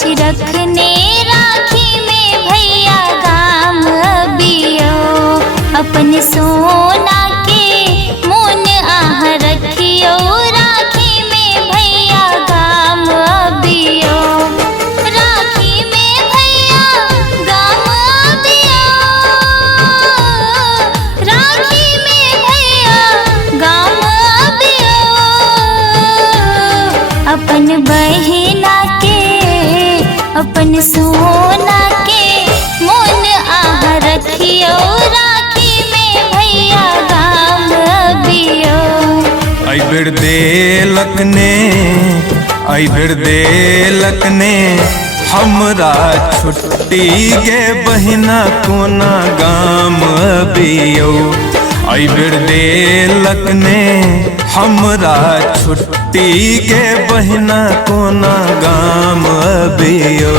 अछि रखने राखी में भैया गाम अबियो। अपन सोना के मोन आह रखियो, राखी में भैया गाम अबियो। राखी में भैया गाम अबियो, राखी में भैया गाम अबियो। अपन बहिना के अपन सोना के मोन आह रखियो, राखी में भैया गाम अबियो। आई बेर देलक ने हमरा छुट्टी गे बहिना कोना गाम अबियो। आई बेर देलक ने हमरा छुट्टी गे बहिना कोना गाम अबियो।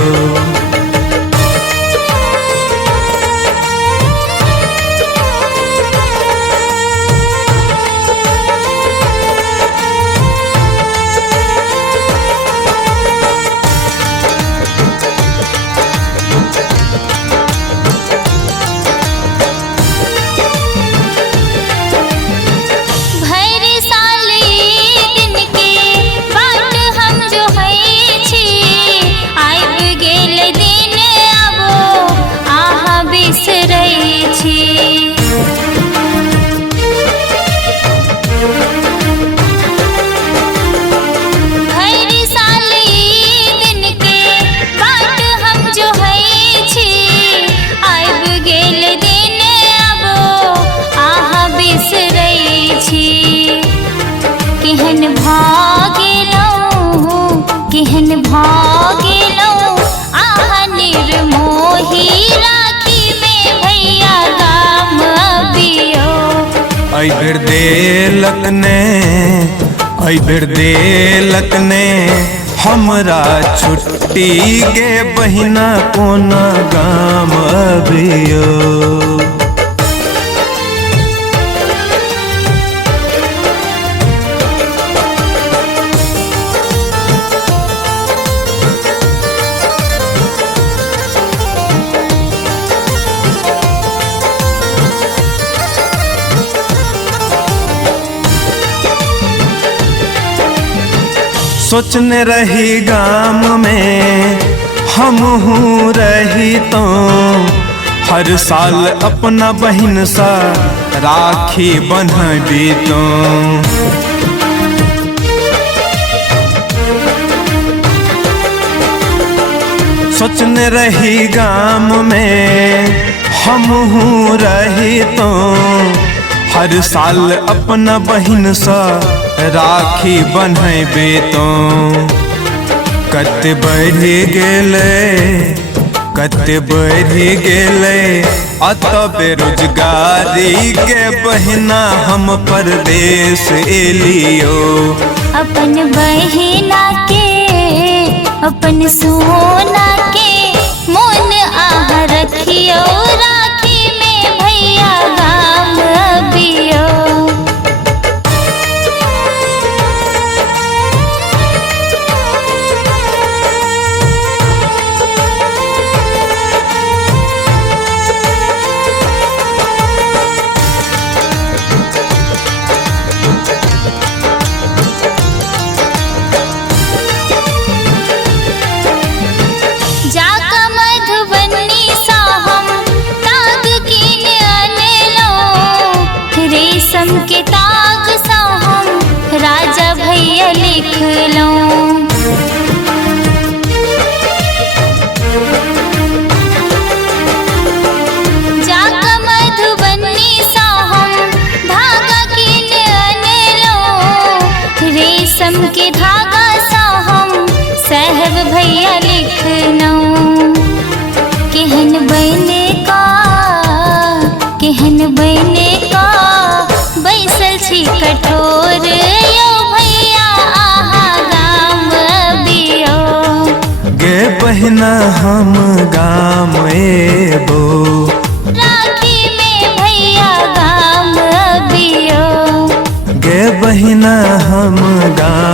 केहन भागेलो आह निर्मोही, राखी में भैया गाम अबियो। आई बेर देलक ने हमरा छुट्टी गे बहिना कोना गाम अबियो। सोचने रही गाम में हम हूँ रही तो, हर साल अपना बहिन सा राखी बन्हबी तो। सोचने रही गाम में हम हूँ रही तो, हर साल अपना बहिन सा राखी बन्हबे तो। कत बढ़ गेले अत बेरोजगारी के बहिना हम परदेश एलियो। अपन बहिना के अपन सोना के मोन आह रखियो, राखी में भैया गाम अबियो। के ताग सा हम राजा भैया लिख लो। जाका मधुबनी सा हम धागा कीन अनलो, रेशम के धागा सा हम साहब भैया लिख लो। केहन बने का बैसल छी कठोर, यो भैया आहा गाम अबियो। गे बहिना हम गाम एबो, राखी में भैया गाम अबियो। गे बहिना हम गाम